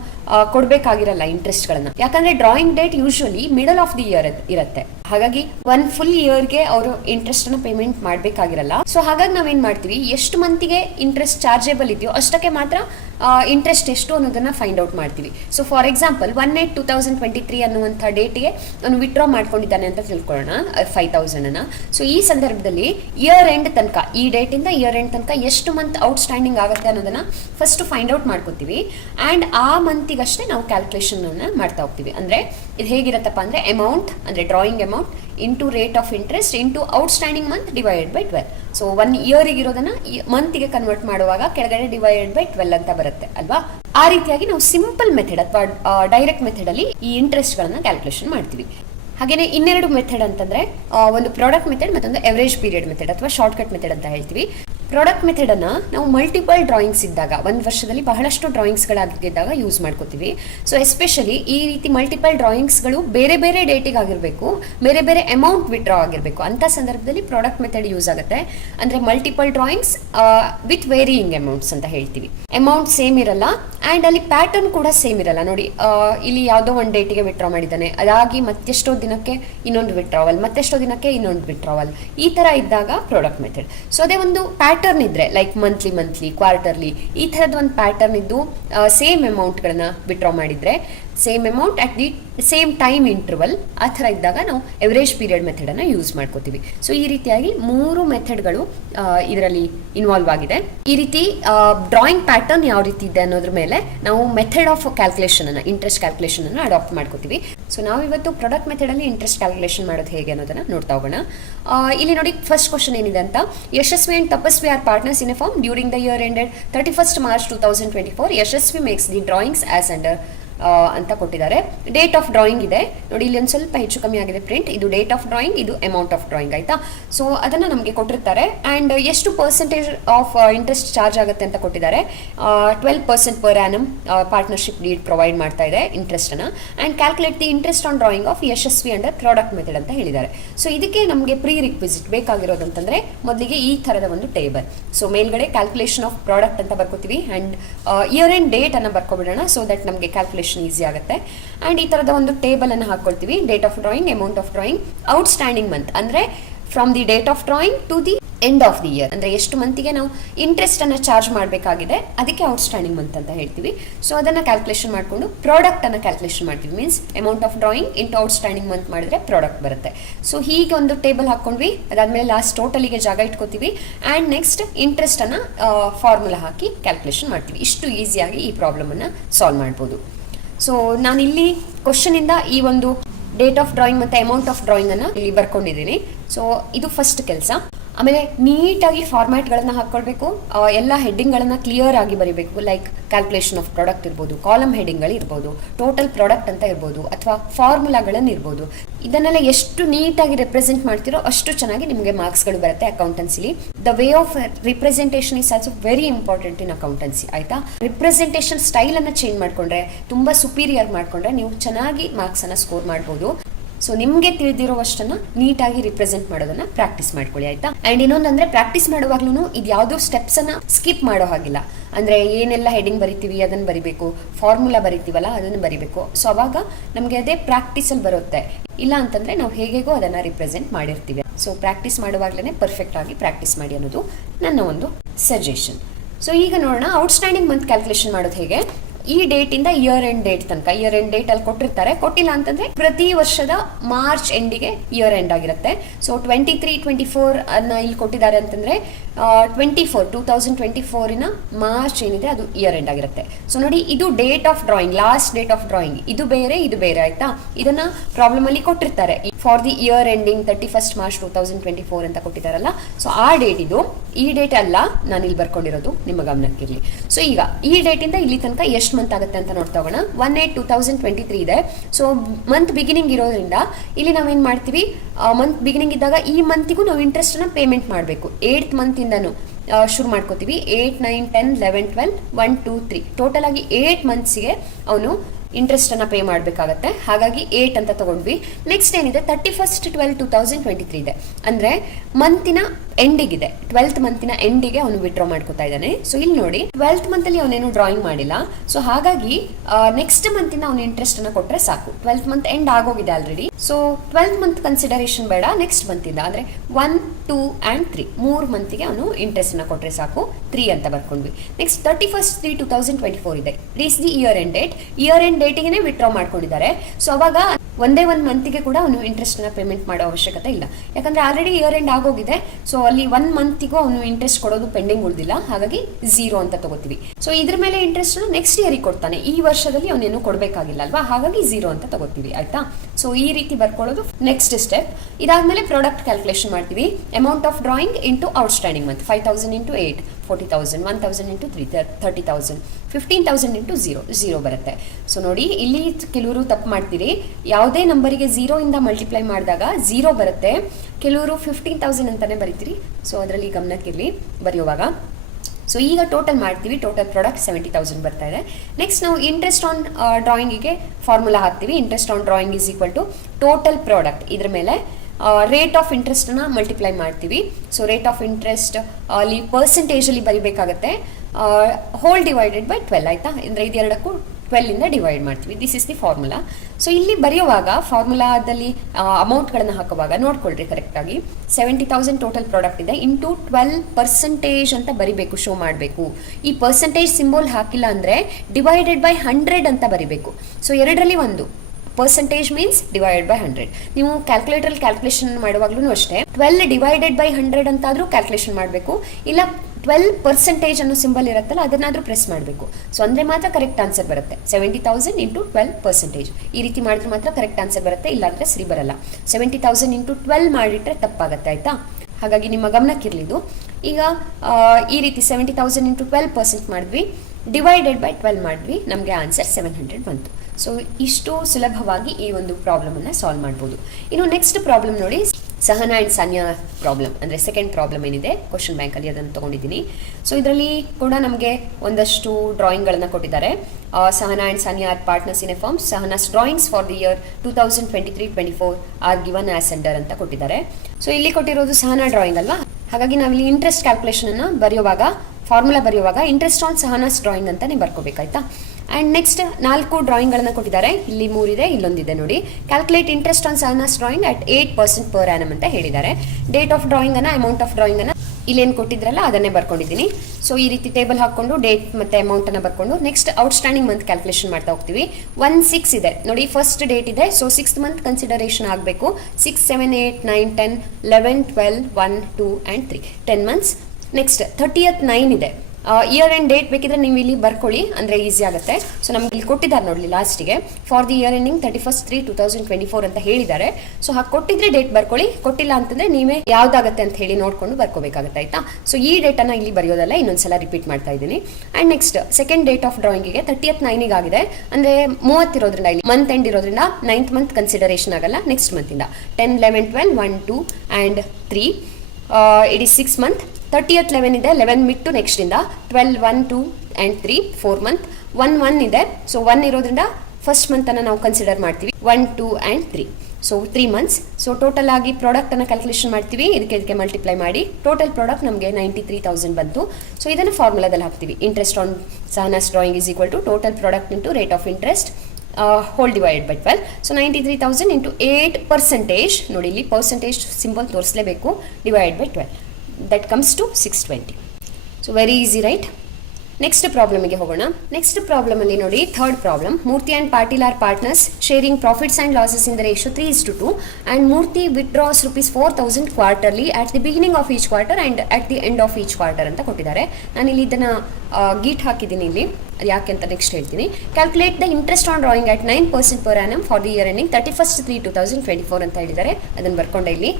ಕೊಡಬೇಕಾಗಿರಲ್ಲ ಇಂಟ್ರೆಸ್ಟ್ಗಳನ್ನ. ಯಾಕಂದ್ರೆ drawing date usually middle of the year ಇರುತ್ತೆ. ಹಾಗಾಗಿ 1 ಫುಲ್ ಇಯರ್ಗೆ ಅವರು ಇಂಟ್ರೆಸ್ಟ್ ಅನ್ನು ಪೇಮೆಂಟ್ ಮಾಡಬೇಕಾಗಿರಲ್ಲ. ಸೊ ಹಾಗಾಗಿ ನಾವೇನ್ ಮಾಡ್ತೀವಿ, ಎಷ್ಟು ಮಂತಿಗೆ ಇಂಟ್ರೆಸ್ಟ್ ಚಾರ್ಜೇಬಲ್ ಇದೆಯೋ ಅಷ್ಟಕ್ಕೆ ಮಾತ್ರ ಇಂಟ್ರೆಸ್ಟ್ ಎಷ್ಟು ಅನ್ನೋದನ್ನ ಫೈಂಡ್ ಔಟ್ ಮಾಡ್ತೀವಿ. ಸೊ ಫಾರ್ ಎಕ್ಸಾಂಪಲ್ 1/8/2023 ಅನ್ನುವಂಥ ಡೇಟಿಗೆ ಅವನು ವಿತ್ಡ್ರಾ ಮಾಡ್ಕೊಂಡಿದ್ದಾನೆ ಅಂತ ತಿಳ್ಕೊಳ್ಳೋಣ 5,000. ಸೊ ಈ ಸಂದರ್ಭದಲ್ಲಿ ಇಯರ್ ಎಂಡ್ ತನಕ, ಈ ಡೇಟಿಂದ ಇಯರ್ ಎಂಡ್ ತನಕ ಎಷ್ಟು ಮಂತ್ ಔಟ್ಸ್ಟ್ಯಾಂಡಿಂಗ್ ಆಗುತ್ತೆ ಅನ್ನೋದನ್ನ ಫಸ್ಟ್ ಫೈಂಡ್ ಔಟ್ ಮಾಡ್ಕೋತೀವಿ. ಆ್ಯಂಡ್ ಆ ಮಂತಿಗಷ್ಟೇ ನಾವು ಕ್ಯಾಲ್ಕುಲೇಷನ್ ಮಾಡ್ತಾ ಹೋಗ್ತೀವಿ. ಅಂದರೆ ಇದು ಹೇಗಿರುತ್ತಪ್ಪ ಅಂದರೆ ಅಮೌಂಟ್ ಅಂದರೆ drawing amount into rate of interest into outstanding month divided by 12. So 1 ಇಯರಿಗೆ ಇರೋದನ್ನ ಮಂತಿಗೆ ಕನ್ವರ್ಟ್ ಮಾಡುವಾಗ ಕೆಳಗಡೆ ಡಿವೈಡೆಡ್ ಬೈ 12 ಅಂತ ಬರುತ್ತೆ ಅಲ್ವಾ. ಆ ರೀತಿಯಾಗಿ ನಾವು ಸಿಂಪಲ್ ಮೆಥಡ್ ಅಥವಾ ಡೈರೆಕ್ಟ್ ಮೆಥಡ್ ಅಲ್ಲಿ ಈ ಇಂಟ್ರೆಸ್ಟ್ಗಳನ್ನ ಕ್ಯಾಲ್ಕುಲೇಷನ್ ಮಾಡ್ತೀವಿ. ಹಾಗೇನೆ ಇನ್ನೆರಡು ಮೆಥಡ್ ಅಂತಂದ್ರೆ ಒಂದು ಪ್ರಾಡಕ್ಟ್ ಮೆಥಡ್, ಮತ್ತೊಂದು ಎವರೇಜ್ ಪೀರಿಯಡ್ ಮೆಥಡ್ ಅಥವಾ ಶಾರ್ಟ್ಕಟ್ ಮೆಥಡ್ ಅಂತ ಹೇಳ್ತೀವಿ. ಪ್ರಾಡಕ್ಟ್ ಮೆಥಡನ್ನು ನಾವು ಮಲ್ಟಿಪಲ್ ಡ್ರಾಯಿಂಗ್ಸ್ ಇದ್ದಾಗ, ಒಂದು ವರ್ಷದಲ್ಲಿ ಬಹಳಷ್ಟು ಡ್ರಾಯಿಂಗ್ಸ್ಗಳಾಗಿದ್ದಾಗ ಯೂಸ್ ಮಾಡ್ಕೋತೀವಿ. ಸೊ ಎಸ್ಪೆಷಲಿ ಈ ರೀತಿ ಮಲ್ಟಿಪಲ್ ಡ್ರಾಯಿಂಗ್ಸ್ಗಳು ಬೇರೆ ಬೇರೆ ಡೇಟಿಗೆ ಆಗಿರಬೇಕು, ಬೇರೆ ಬೇರೆ ಅಮೌಂಟ್ ವಿಡ್ರಾ ಆಗಿರಬೇಕು, ಅಂಥ ಸಂದರ್ಭದಲ್ಲಿ ಪ್ರಾಡಕ್ಟ್ ಮೆಥಡ್ ಯೂಸ್ ಆಗುತ್ತೆ. ಅಂದರೆ multiple drawings with varying amounts ಅಂತ ಹೇಳ್ತೀವಿ. ಅಮೌಂಟ್ ಸೇಮ್ ಇರಲ್ಲ ಆ್ಯಂಡ್ ಅಲ್ಲಿ ಪ್ಯಾಟರ್ನ್ ಕೂಡ ಸೇಮ್ ಇರಲ್ಲ. ನೋಡಿ, ಇಲ್ಲಿ ಯಾವುದೋ ಒಂದು ಡೇಟಿಗೆ ವಿಡ್ರಾ ಮಾಡಿದ್ದಾನೆ, ಅದಾಗಿ ಮತ್ತೆಷ್ಟೋ ದಿನಕ್ಕೆ ಇನ್ನೊಂದು ವಿಡ್ರಾವಲ್, ಮತ್ತೆಷ್ಟೋ ದಿನಕ್ಕೆ ಇನ್ನೊಂದು ವಿಡ್ರಾವಲ್, ಈ ಥರ ಇದ್ದಾಗ ಪ್ರಾಡಕ್ಟ್ ಮೆಥಡ್. ಸೊ ಅದೇ ಒಂದು ಪ್ಯಾಟರ್ನ್ ಇದ್ದರೆ ಲೈಕ್ ಮಂತ್ಲಿ, ಕ್ವಾರ್ಟರ್ಲಿ, ಈ ಥರದ್ದು ಒಂದು ಪ್ಯಾಟರ್ನ್ ಇದ್ದು ಸೇಮ್ ಅಮೌಂಟ್ಗಳನ್ನ ವಿಡ್ರಾ ಮಾಡಿದರೆ, same amount at the same time interval, ಆ ಥರ ಇದ್ದಾಗ ನಾವು ಎವರೇಜ್ ಪೀರಿಯಡ್ ಮೆಥಡನ್ನು ಯೂಸ್ ಮಾಡ್ಕೋತೀವಿ. ಸೊ ಈ ರೀತಿಯಾಗಿ 3 ಮೆಥಡ್ಗಳು ಇದರಲ್ಲಿ ಇನ್ವಾಲ್ವ್ ಆಗಿದೆ. ಈ ರೀತಿ ಡ್ರಾಯಿಂಗ್ ಪ್ಯಾಟರ್ನ್ ಯಾವ ರೀತಿ ಇದೆ ಅನ್ನೋದ್ರ ಮೇಲೆ ನಾವು ಮೆಥಡ್ ಆಫ್ ಕ್ಯಾಲ್ಕುಲೇಷನನ್ನು, ಇಂಟ್ರೆಸ್ಟ್ ಕ್ಯಾಲ್ಕುಲೇಷನನ್ನು ಅಡಾಪ್ಟ್ ಮಾಡ್ಕೋತೀವಿ. ಸೊ ನಾವಿವತ್ತು ಪ್ರಾಡಕ್ಟ್ ಮೆಥಡಲ್ಲಿ ಇಂಟ್ರೆಸ್ಟ್ ಕ್ಯಾಲ್ಕುಲೇಷನ್ ಮಾಡೋದು ಹೇಗೆ ಅನ್ನೋದನ್ನು ನೋಡ್ತಾ ಹೋಗೋಣ. ಇಲ್ಲಿ ನೋಡಿ, ಫಸ್ಟ್ ಕ್ವಶನ್ ಏನಿದೆ ಅಂತ, Yashasvi and Tapasvi are partners in a firm during the year ended 31st March 2024. Yashasvi makes the drawings as under ಅಂತ ಕೊಟ್ಟಿದ್ದಾರೆ. ಡೇಟ್ ಆಫ್ ಡ್ರಾಯಿಂಗ್ ಇದೆ ನೋಡಿ, ಇಲ್ಲಿ ಒಂದು ಸ್ವಲ್ಪ ಹೆಚ್ಚು ಕಮ್ಮಿ ಆಗಿದೆ ಪ್ರಿಂಟ್. ಇದು ಡೇಟ್ ಆಫ್ ಡ್ರಾಯಿಂಗ್, ಇದು ಅಮೌಂಟ್ ಆಫ್ ಡ್ರಾಯಿಂಗ್, ಆಯಿತಾ. ಸೊ ಅದನ್ನು ನಮಗೆ ಕೊಟ್ಟಿರ್ತಾರೆ. ಆ್ಯಂಡ್ ಎಷ್ಟು ಪರ್ಸೆಂಟೇಜ್ ಆಫ್ ಇಂಟ್ರೆಸ್ಟ್ ಚಾರ್ಜ್ ಆಗುತ್ತೆ ಅಂತ ಕೊಟ್ಟಿದ್ದಾರೆ. 12% per annum partnership deed provide ಮಾಡ್ತಾ ಇದೆ ಇಂಟ್ರೆಸ್ಟನ್ನು. And calculate the interest on drawing of Yashasvi under product method ಅಂತ ಹೇಳಿದ್ದಾರೆ. ಸೊ ಇದಕ್ಕೆ ನಮಗೆ ಪ್ರೀ ರಿಕ್ವಿಸಿಟ್ ಬೇಕಾಗಿರೋದು ಅಂತಂದರೆ ಮೊದಲಿಗೆ ಈ ಥರದ ಒಂದು ಟೇಬಲ್. ಸೊ ಮೇಲ್ಗಡೆ ಕ್ಯಾಲ್ಕುಲೇಷನ್ ಆಫ್ ಪ್ರಾಡಕ್ಟ್ ಅಂತ ಬರ್ಕೋತೀವಿ ಆ್ಯಂಡ್ ಇಯರ್ ಆ್ಯಂಡ್ ಡೇಟನ್ನು ಬರ್ಕೊಬಿಡೋಣ, ಸೊ ದಟ್ ನಮಗೆ ಕ್ಯಾಲ್ಕುಲೇಷನ್ ಈಸಿ ಆಗುತ್ತೆ. ಆ್ಯಂಡ್ ಈ ಥರದ ಒಂದು ಟೇಬಲ್ ಅನ್ನು ಹಾಕ್ಕೊಳ್ತೀವಿ. Date of drawing, amount of drawing, outstanding month, ಅಂದರೆ from the date of drawing to the end of the year, ಅಂದರೆ ಎಷ್ಟು ಮಂತಿಗೆ ನಾವು ಇಂಟ್ರೆಸ್ಟನ್ನು ಚಾರ್ಜ್ ಮಾಡಬೇಕಾಗಿದೆ, ಅದಕ್ಕೆ ಔಟ್ಸ್ಟ್ಯಾಂಡಿಂಗ್ ಮಂತ್ ಅಂತ ಹೇಳ್ತೀವಿ. ಸೊ ಅದನ್ನು ಕ್ಯಾಲ್ಕುಲೇಷನ್ ಮಾಡಿಕೊಂಡು ಪ್ರಾಡಕ್ಟನ್ನು ಕ್ಯಾಲ್ಕುಲೇಷನ್ ಮಾಡ್ತೀವಿ. Means amount of drawing into outstanding month ಮಾಡಿದ್ರೆ ಪ್ರಾಡಕ್ಟ್ ಬರುತ್ತೆ. ಸೊ ಹೀಗೆ ಒಂದು ಟೇಬಲ್ ಹಾಕ್ಕೊಂಡ್ವಿ. ಅದಾದಮೇಲೆ ಲಾಸ್ಟ್ ಟೋಟಲಿಗೆ ಜಾಗ ಇಟ್ಕೋತೀವಿ. ಆ್ಯಂಡ್ ನೆಕ್ಸ್ಟ್ ಇಂಟ್ರೆಸ್ಟನ್ನು ಫಾರ್ಮುಲಾ ಹಾಕಿ ಕ್ಯಾಲ್ಕುಲೇಷನ್ ಮಾಡ್ತೀವಿ. ಇಷ್ಟು ಈಸಿಯಾಗಿ ಈ ಪ್ರಾಬ್ಲಮನ್ನು ಸಾಲ್ವ್ ಮಾಡ್ಬೋದು. ಸೊ ನಾನಿಲ್ಲಿ ಕ್ವಶನಿಂದ ಈ ಒಂದು ಡೇಟ್ ಆಫ್ ಡ್ರಾಯಿಂಗ್ ಮತ್ತು ಅಮೌಂಟ್ ಆಫ್ ಡ್ರಾಯಿಂಗನ್ನು ಇಲ್ಲಿ ಬರ್ಕೊಂಡಿದ್ದೀನಿ. ಸೊ ಇದು ಫಸ್ಟ್ ಕೆಲಸ. ಆಮೇಲೆ ನೀಟಾಗಿ ಫಾರ್ಮ್ಯಾಟ್ಗಳನ್ನು ಹಾಕ್ಕೊಳ್ಬೇಕು. ಎಲ್ಲ ಹೆಡ್ಡಿಂಗ್ಗಳನ್ನು ಕ್ಲಿಯರ್ ಆಗಿ ಬರೀಬೇಕು. ಲೈಕ್ ಕ್ಯಾಲ್ಕುಲೇಷನ್ ಆಫ್ ಪ್ರಾಡಕ್ಟ್ ಇರ್ಬೋದು, ಕಾಲಮ್ ಹೆಡ್ಡಿಂಗ್ಗಳು ಇರ್ಬೋದು, ಟೋಟಲ್ ಪ್ರಾಡಕ್ಟ್ ಅಂತ ಇರ್ಬೋದು, ಅಥವಾ ಫಾರ್ಮುಲಾಗಳನ್ನು ಇರ್ಬೋದು. ಇದನ್ನೆಲ್ಲ ಎಷ್ಟು ನೀಟಾಗಿ ರೆಪ್ರೆಸೆಂಟ್ ಮಾಡ್ತಿರೋ ಅಷ್ಟು ಚೆನ್ನಾಗಿ ನಿಮಗೆ ಮಾರ್ಕ್ಸ್ಗಳು ಬರುತ್ತೆ ಅಕೌಂಟೆನ್ಸಿಲಿ. The way of representation is also very important in accountancy, ಆಯಿತಾ. ರಿಪ್ರೆಸೆಂಟೇಷನ್ ಸ್ಟೈಲನ್ನು ಚೇಂಜ್ ಮಾಡಿಕೊಂಡ್ರೆ, ತುಂಬ ಸುಪೀರಿಯರ್ ಮಾಡಿಕೊಂಡ್ರೆ ನೀವು ಚೆನ್ನಾಗಿ ಮಾರ್ಕ್ಸನ್ನು ಸ್ಕೋರ್ ಮಾಡ್ಬೋದು. ಸೊ ನಿಮಗೆ ತಿಳಿದಿರೋವಷ್ಟನ್ನು ನೀಟಾಗಿ ರಿಪ್ರೆಸೆಂಟ್ ಮಾಡೋದನ್ನ ಪ್ರಾಕ್ಟೀಸ್ ಮಾಡ್ಕೊಳ್ಳಿ, ಆಯ್ತಾ. ಆ್ಯಂಡ್ ಇನ್ನೊಂದಂದ್ರೆ, ಪ್ರಾಕ್ಟೀಸ್ ಮಾಡುವಾಗ್ಲೂ ಇದು ಯಾವುದೋ ಸ್ಟೆಪ್ಸನ್ನು ಸ್ಕಿಪ್ ಮಾಡೋ ಹಾಗಿಲ್ಲ. ಅಂದರೆ ಏನೆಲ್ಲ ಹೆಡಿಂಗ್ ಬರಿತೀವಿ ಅದನ್ನು ಬರಿಬೇಕು, ಫಾರ್ಮುಲಾ ಬರಿತೀವಲ್ಲ ಅದನ್ನು ಬರಿಬೇಕು. ಸೊ ಅವಾಗ ನಮಗೆ ಅದೇ ಪ್ರಾಕ್ಟೀಸಲ್ಲಿ ಬರುತ್ತೆ. ಇಲ್ಲ ಅಂತಂದರೆ ನಾವು ಹೇಗೇಗೋ ಅದನ್ನು ರಿಪ್ರೆಸೆಂಟ್ ಮಾಡಿರ್ತೀವಿ. ಸೊ ಪ್ರಾಕ್ಟೀಸ್ ಮಾಡುವಾಗಲೇ ಪರ್ಫೆಕ್ಟ್ ಆಗಿ ಪ್ರಾಕ್ಟೀಸ್ ಮಾಡಿ ಅನ್ನೋದು ನನ್ನ ಒಂದು ಸಜೆಷನ್. ಸೊ ಈಗ ನೋಡೋಣ ಔಟ್ಸ್ಟ್ಯಾಂಡಿಂಗ್ ಮಂತ್ ಕ್ಯಾಲ್ಕುಲೇಷನ್ ಮಾಡೋದು ಹೇಗೆ. ಈ ಡೇಟಿಂದ ಇಯರ್ ಎಂಡ್ ಡೇಟ್ ತನಕ, ಇಯರ್ ಎಂಡ್ ಡೇಟ್ ಅಲ್ಲಿ ಕೊಟ್ಟಿರ್ತಾರೆ. ಕೊಟ್ಟಿಲ್ಲ ಅಂತಂದ್ರೆ ಪ್ರತಿ ವರ್ಷದ ಮಾರ್ಚ್ ಎಂಡಿಗೆ ಇಯರ್ ಎಂಡ್ ಆಗಿರುತ್ತೆ. ಸೊ 23-24 ಅನ್ನ ಇಲ್ಲಿ ಕೊಟ್ಟಿದ್ದಾರೆ ಅಂತಂದ್ರೆ 2024 ಮಾರ್ಚ್ ಏನಿದೆ ಅದು ಇಯರ್ ಎಂಡ್ ಆಗಿರುತ್ತೆ. ಸೊ ನೋಡಿ, ಇದು date of drawing, last date of drawing, ಇದು ಬೇರೆ ಆಯ್ತಾ. ಇದನ್ನ ಪ್ರಾಬ್ಲಮ್ ಅಲ್ಲಿ ಕೊಟ್ಟಿರ್ತಾರೆ. For the year ending 31st March 2024 ಅಂತ ಕೊಟ್ಟಿದ್ದಾರಲ್ಲ. ಸೊ ಆ ಡೇಟ್ ಇದು, ಈ ಡೇಟ್ ಅಲ್ಲ ನಾನು ಇಲ್ಲಿ ಬರ್ಕೊಂಡಿರೋದು, ನಿಮ್ಮ ಗಮನಕ್ಕಿರಲಿ. ಸೊ ಈಗ ಈ ಡೇಟಿಂದ ಇಲ್ಲಿ ತನಕ ಎಷ್ಟು ಮಂತ್ ಆಗುತ್ತೆ ಅಂತ ನೋಡ್ತಾ ಹೋಗೋಣ. 1/8/2023 ಇದೆ. ಸೊ ಮಂತ್ ಬಿಗಿನಿಂಗ್ ಇರೋದ್ರಿಂದ ಇಲ್ಲಿ ನಾವೇನು ಮಾಡ್ತೀವಿ, ಮಂತ್ ಬಿಗಿನಿಂಗ್ ಇದ್ದಾಗ ಈ ಮಂತಿಗೂ ನಾವು ಇಂಟ್ರೆಸ್ಟನ್ನು ಪೇಮೆಂಟ್ ಮಾಡಬೇಕು. 8th ಮಂತಿಂದನೂ ಶುರು ಮಾಡ್ಕೋತೀವಿ. 8, 9, 10, 11, 12, 1, 2, 3 ಟೋಟಲ್ ಆಗಿ 8 ಮಂತ್ಸಿಗೆ ಅವನು ಇಂಟ್ರೆಸ್ಟನ್ನು ಪೇ ಮಾಡಬೇಕಾಗತ್ತೆ. ಹಾಗಾಗಿ 8 ಅಂತ ತಗೊಂಡ್ವಿ. ನೆಕ್ಸ್ಟ್ ಏನಿದೆ, 31/12/2023 ಇದೆ. ಅಂದರೆ ಮಂತಿನ ಎಂಡಿಗಿದೆ, 12th ಮಂತಿನ ಎಂಡಿಗೆ ಅವನು ವಿಡ್ರಾ ಮಾಡ್ಕೋತಾ ಇದ್ದಾನೆ. ಸೊ ಇಲ್ಲಿ ನೋಡಿ, 12th ಮಂತಲ್ಲಿ ಅವನೇನು ಡ್ರಾಯಿಂಗ್ ಮಾಡಿಲ್ಲ. ಸೊ ಹಾಗಾಗಿ ನೆಕ್ಸ್ಟ್ ಮಂತಿನ ಅವನು ಇಂಟ್ರೆಸ್ಟನ್ನು ಕೊಟ್ಟರೆ ಸಾಕು. 12th ಮಂತ್ ಎಂಡ್ ಆಗೋಗಿದೆ already. So 12th month consideration ಬೇಡ, ನೆಕ್ಸ್ಟ್ ಮಂತಿಂದ ಅಂದರೆ 1, 2 and 3 3 ಮಂತಿಗೆ ಅವನು ಇಂಟ್ರೆಸ್ಟನ್ನು ಕೊಟ್ಟರೆ ಸಾಕು. 3 ಅಂತ ಬರ್ಕೊಂಡ್ವಿ. ನೆಕ್ಸ್ಟ್ 31/3/2024 ಇದೆ. ರೀಸ್ the year end date. Year end ಡೇಟಿಗೆ ವಿಡ್ರಾ ಮಾಡ್ಕೊಂಡಿದ್ದಾರೆ. ಸೊ ಅವಾಗ ಒಂದೇ ಒಂದು ಮಂತಿಗೆ ಕೂಡ ಅವನು ಇಂಟ್ರೆಸ್ಟನ್ನು ಪೇಮೆಂಟ್ ಮಾಡೋ ಅವಶ್ಯಕತೆ ಇಲ್ಲ, ಯಾಕಂದರೆ ಆಲ್ರೆಡಿ ಇಯರ್ ಎಂಡ್ ಆಗೋಗಿದೆ. ಸೊ ಅಲ್ಲಿ 1 ಮಂತಿಗೂ ಅವನು ಇಂಟ್ರೆಸ್ಟ್ ಕೊಡೋದು ಪೆಂಡಿಂಗ್ ಉಳಿದಿಲ್ಲ. ಹಾಗಾಗಿ 0 ಅಂತ ತಗೋತೀವಿ. ಸೊ ಇದ್ರ ಮೇಲೆ ಇಂಟ್ರೆಸ್ಟ್ ನೆಕ್ಸ್ಟ್ ಇಯರಿಗೆ ಕೊಡ್ತಾನೆ, ಈ ವರ್ಷದಲ್ಲಿ ಅವನೇನು ಕೊಡಬೇಕಾಗಿಲ್ಲ ಅಲ್ವಾ, ಹಾಗಾಗಿ 0 ಅಂತ ತಗೋತೀವಿ, ಆಯ್ತಾ. ಸೊ ಈ ರೀತಿ ಬರ್ಕೊಳ್ಳೋದು ನೆಕ್ಸ್ಟ್ ಸ್ಟೆಪ್. ಇದಾದ್ಮೇಲೆ ಪ್ರಾಡಕ್ಟ್ ಕ್ಯಾಲ್ಕುಲೇಷನ್ ಮಾಡ್ತೀವಿ. Amount of drawing into outstanding month 5000 into 8 40,000, 1,000 into 3 30,000, 15,000 into 0 ಬರುತ್ತೆ. ಸೊ ನೋಡಿ ಇಲ್ಲಿ ಕೆಲವರು ತಪ್ಪು ಮಾಡ್ತೀರಿ, ಯಾವುದೇ ನಂಬರಿಗೆ 0 ಇಂದ ಮಲ್ಟಿಪ್ಲೈ ಮಾಡಿದಾಗ 0 ಬರುತ್ತೆ, ಕೆಲವರು 15,000 ಅಂತಾನೆ ಬರೀತೀರಿ. ಸೊ ಅದರಲ್ಲಿ ಗಮನಕ್ಕಿರಲಿ ಬರೆಯುವಾಗ. ಸೊ ಈಗ ಟೋಟಲ್ ಮಾಡ್ತೀವಿ, ಟೋಟಲ್ ಪ್ರಾಡಕ್ಟ್ 70,000 ಬರ್ತಾ ಇದೆ. ನೆಕ್ಸ್ಟ್ ನಾವು ಇಂಟ್ರೆಸ್ಟ್ ಆನ್ ಡ್ರಾಯಿಂಗಿಗೆ ಫಾರ್ಮುಲಾ ಹಾಕ್ತೀವಿ. Interest on drawing is equal to total product, ಇದ್ರ ಮೇಲೆ ರೇಟ್ ಆಫ್ ಇಂಟ್ರೆಸ್ಟನ್ನು ಮಲ್ಟಿಪ್ಲೈ ಮಾಡ್ತೀವಿ. ಸೊ ರೇಟ್ ಆಫ್ ಇಂಟ್ರೆಸ್ಟ್ ಅಲ್ಲಿ ಪರ್ಸೆಂಟೇಜಲ್ಲಿ ಬರಿಬೇಕಾಗತ್ತೆ, ಹೋಲ್ ಡಿವೈಡೆಡ್ ಬೈ 12 ಆಯಿತಾ. ಅಂದರೆ ಇದೆರಡಕ್ಕೂ 12 ಇಂದ ಡಿವೈಡ್ ಮಾಡ್ತೀವಿ. This is the formula. So ಇಲ್ಲಿ ಬರೆಯುವಾಗ ಫಾರ್ಮುಲಾದಲ್ಲಿ ಅಮೌಂಟ್ಗಳನ್ನು ಹಾಕುವಾಗ ನೋಡ್ಕೊಳ್ರಿ ಕರೆಕ್ಟಾಗಿ. 70,000 ಟೋಟಲ್ ಪ್ರಾಡಕ್ಟ್ ಇದೆ, ಇಂಟು 12% ಅಂತ ಬರಿಬೇಕು, ಶೋ ಮಾಡಬೇಕು. ಈ ಪರ್ಸೆಂಟೇಜ್ ಸಿಂಬಲ್ ಹಾಕಿಲ್ಲ ಅಂದರೆ ಡಿವೈಡೆಡ್ ಬೈ 100 ಅಂತ ಬರಿಬೇಕು. ಸೊ ಎರಡರಲ್ಲಿ ಒಂದು ಪರ್ಸೆಂಟೇಜ್ ಮೀನ್ಸ್ ಡಿವೈಡೆಡ್ ಬೈ 100. ನೀವು ಕ್ಯಾಲ್ಕುಲೇಟರಲ್ಲಿ ಕ್ಯಾಲ್ಕುಲೇಷನ್ ಮಾಡುವಾಗ್ಲೂ ಅಷ್ಟೇ 12 ಡಿವೈಡೆಡ್ ಬೈ 100 ಅಂತಾದರೂ ಕ್ಯಾಲ್ಕುಲೇಷನ್ ಮಾಡಬೇಕು, ಇಲ್ಲ 12% ಅನ್ನೋ ಸಿಂಬಲ್ ಇರುತ್ತಲ್ಲ ಅದನ್ನಾದರೂ ಪ್ರೆಸ್ ಮಾಡಬೇಕು. ಸೊ ಅಂದರೆ ಮಾತ್ರ ಕರೆಕ್ಟ್ ಆನ್ಸರ್ ಬರುತ್ತೆ. 70,000 ಇಂಟು 12%, ಈ ರೀತಿ ಮಾಡಿದ್ರೆ ಮಾತ್ರ ಕರೆಕ್ಟ್ ಆನ್ಸರ್ ಬರುತ್ತೆ, ಇಲ್ಲಾಂದರೆ ಸರಿ ಬರಲ್ಲ. 70,000 ಇಂಟು 12 ಮಾಡಿಟ್ರೆ ತಪ್ಪಾಗುತ್ತೆ ಆಯಿತಾ. ಹಾಗಾಗಿ ನಿಮ್ಮ ಗಮನಕ್ಕಿರಲಿದು. ಈಗ ಈ ರೀತಿ 70,000 ಇಂಟು 12% ಮಾಡಿದ್ವಿ, ಡಿವೈಡೆಡ್ ಬೈ 12 ಮಾಡಿದ್ವಿ, ನಮಗೆ ಆನ್ಸರ್ 700 ಬಂತು. ಸೊ ಇಷ್ಟು ಸುಲಭವಾಗಿ ಈ ಒಂದು ಪ್ರಾಬ್ಲಮನ್ನು ಸಾಲ್ವ್ ಮಾಡ್ಬೋದು. ಇನ್ನು ನೆಕ್ಸ್ಟ್ ಪ್ರಾಬ್ಲಮ್ ನೋಡಿ, ಸಹನಾ ಆ್ಯಂಡ್ ಸಾನಿಯಾ ಪ್ರಾಬ್ಲಮ್, ಅಂದರೆ ಸೆಕೆಂಡ್ ಪ್ರಾಬ್ಲಮ್ ಏನಿದೆ ಕ್ವಶನ್ ಬ್ಯಾಂಕಲ್ಲಿ ಅದನ್ನು ತೊಗೊಂಡಿದ್ದೀನಿ. ಸೊ ಇದರಲ್ಲಿ ಕೂಡ ನಮಗೆ ಒಂದಷ್ಟು ಡ್ರಾಯಿಂಗ್ಗಳನ್ನು ಕೊಟ್ಟಿದ್ದಾರೆ. Sahana and Saniya are partners in a firm. Sahana's drawings for the year 2023-24 are given as under ಅಂತ ಕೊಟ್ಟಿದ್ದಾರೆ. ಸೊ ಇಲ್ಲಿ ಕೊಟ್ಟಿರೋದು ಸಹನಾ ಡ್ರಾಯಿಂಗ್ ಅಲ್ವಾ, ಹಾಗಾಗಿ ನಾವಿಲ್ಲಿ ಇಂಟ್ರೆಸ್ಟ್ ಕ್ಯಾಲ್ಕುಲೇಷನನ್ನು ಬರೆಯುವಾಗ, ಫಾರ್ಮುಲಾ ಬರೆಯುವಾಗ ಇಂಟ್ರೆಸ್ಟ್ ಆನ್ ಸಹನಾಸ್ ಡ್ರಾಯಿಂಗ್ ಅಂತಲೇ ಬರ್ಕೋಬೇಕಾಯ್ತಾ. ಆ್ಯಂಡ್ ನೆಕ್ಸ್ಟ್ 4 ಡ್ರಾಯಿಂಗ್ಗಳನ್ನು ಕೊಟ್ಟಿದ್ದಾರೆ, ಇಲ್ಲಿ 3 ಇದೆ, ಇಲ್ಲೊಂದಿದೆ ನೋಡಿ. Calculate interest on Sahana's drawing at 8% per annum ಅಂತ ಹೇಳಿದ್ದಾರೆ. ಡೇಟ್ ಆಫ್ ಡ್ರಾಯಿಂಗನ್ನು, ಅಮೌಂಟ್ ಆಫ್ ಡ್ರಾಯಿಂಗನ್ನು ಇಲ್ಲೇನು ಕೊಟ್ಟಿದ್ರಲ್ಲ ಅದನ್ನೇ ಬರ್ಕೊಂಡಿದ್ದೀನಿ. ಸೊ ಈ ರೀತಿ ಟೇಬಲ್ ಹಾಕ್ಕೊಂಡು ಡೇಟ್ ಮತ್ತು ಅಮೌಂಟನ್ನು ಬರ್ಕೊಂಡು ನೆಕ್ಸ್ಟ್ ಔಟ್ಸ್ಟ್ಯಾಂಡಿಂಗ್ ಮಂತ್ ಕ್ಯಾಲ್ಕುಲೇಷನ್ ಮಾಡ್ತಾ ಹೋಗ್ತೀವಿ. 1/6 ಇದೆ ನೋಡಿ, ಫಸ್ಟ್ ಡೇಟ್ ಇದೆ, ಸೊ 6th ಮಂತ್ ಕನ್ಸಿಡರೇಷನ್ ಆಗಬೇಕು. 6, 7, 8, 9, 10, 11, 12, 1, 2 ಆ್ಯಂಡ್ 3 10 ಮಂತ್ಸ್. ನೆಕ್ಸ್ಟ್ 30th 9 ಇದೆ. ಇಯರ್ ಎಂಡ್ ಡೇಟ್ ಬೇಕಿದ್ರೆ ನೀವು ಇಲ್ಲಿ ಬರ್ಕೊಳ್ಳಿ, ಅಂದರೆ ಈಸಿ ಆಗುತ್ತೆ. ಸೊ ನಮ್ಗೆ ಇಲ್ಲಿ ಕೊಟ್ಟಿದ್ದಾರೆ ನೋಡಿ ಲಾಸ್ಟಿಗೆ, ಫಾರ್ ದಿ ಇಯರ್ ಎಂಡಿಂಗ್ 31/3/2024 ಅಂತ ಹೇಳಿದ್ದಾರೆ. ಸೊ ಹಾಗೆ ಕೊಟ್ಟಿದ್ರೆ ಡೇಟ್ ಬರ್ಕೊಳ್ಳಿ, ಕೊಟ್ಟಿಲ್ಲ ಅಂತಂದರೆ ನೀವೇ ಯಾವ್ದಾಗುತ್ತೆ ಅಂತ ಹೇಳಿ ನೋಡಿಕೊಂಡು ಬರ್ಕೋಬೇಕಾಗುತ್ತೆ ಆಯಿತಾ. ಸೊ ಈ ಡೇಟನ್ನು ಇಲ್ಲಿ ಬರೆಯೋದಲ್ಲ, ಇನ್ನೊಂದ್ಸಲ ರಿಪೀಟ್ ಮಾಡ್ತಾ ಇದ್ದೀನಿ. And next second date of ಡ್ರಾಯಿಂಗಿಗೆ 30th 9 ಆಗಿದೆ, ಅಂದರೆ 30 ಇರೋದ್ರಿಂದ ಇಲ್ಲಿ ಮಂತ್ ಎಂಡ್ ಇರೋದ್ರಿಂದ 9th ಮಂತ್ ಕನ್ಸಿಡರೇಷನ್ ಆಗಲ್ಲ, ನೆಕ್ಸ್ಟ್ ಮಂತಿಂದ 10, 11, 12, 1, 2 and 3 it is 6 month. 30th 11 ಇದೆ, 11 ಬಿಟ್ಟು ನೆಕ್ಸ್ಟಿಂದ 12, 1, 2 ಆ್ಯಂಡ್ 3 4 ಮಂತ್. 1 ಇದೆ, ಸೊ 1 ಇರೋದ್ರಿಂದ ಫಸ್ಟ್ ಮಂತನ್ನು ನಾವು ಕನ್ಸಿಡರ್ ಮಾಡ್ತೀವಿ. 1, 2 and 3, so 3 months. So total ಆಗಿ ಪ್ರಾಡಕ್ಟನ್ನು ಕ್ಯಾಲ್ಕುಲೇಷನ್ ಮಾಡ್ತೀವಿ, ಇದಕ್ಕೆ ಮಲ್ಟಿಪ್ಲೈ ಮಾಡಿ ಟೋಟಲ್ ಪ್ರಾಡಕ್ಟ್ ನಮಗೆ 93,000 ಬಂತು. ಸೊ ಇದನ್ನು ಫಾರ್ಮುಲಾದಲ್ಲಿ ಹಾಕ್ತೀವಿ. Interest on Sahana's drawing is equal to total product into rate of interest whole divided by 12. So 93,000 into 8%, ನೋಡಿ ಇಲ್ಲಿ ಪರ್ಸೆಂಟೇಜ್ ಸಿಂಬಲ್ ತೋರಿಸಲೇಬೇಕು, divide by 12, that comes to 620. So very easy, right? Next ಪ್ರಾಬ್ಲಮ್ಗೆ ಹೋಗೋಣ. ನೆಕ್ಸ್ಟ್ ಪ್ರಾಬ್ಲಮಲ್ಲಿ ನೋಡಿ, third problem, Murthy and Patil are partners sharing profits and losses in the ratio 3:2 and Murthy withdraws ₹4,000 quarterly at the beginning of each quarter and at the end of each quarter ಅಂತ ಕೊಟ್ಟಿದ್ದಾರೆ. ನಾನು ಇಲ್ಲಿ ಇದನ್ನು ಗೀಟ್ ಹಾಕಿದ್ದೀನಿ, ಇಲ್ಲಿ ಅದು ಯಾಕೆ ಅಂತ ನೆಕ್ಸ್ಟ್ ಹೇಳ್ತೀನಿ. Calculate the interest on drawing at 9% per annum for the year ending 31/3/2024 ಅಂತ ಹೇಳಿದ್ದಾರೆ. ಅದನ್ನು ಬರ್ಕೊಂಡೆ ಇಲ್ಲಿ.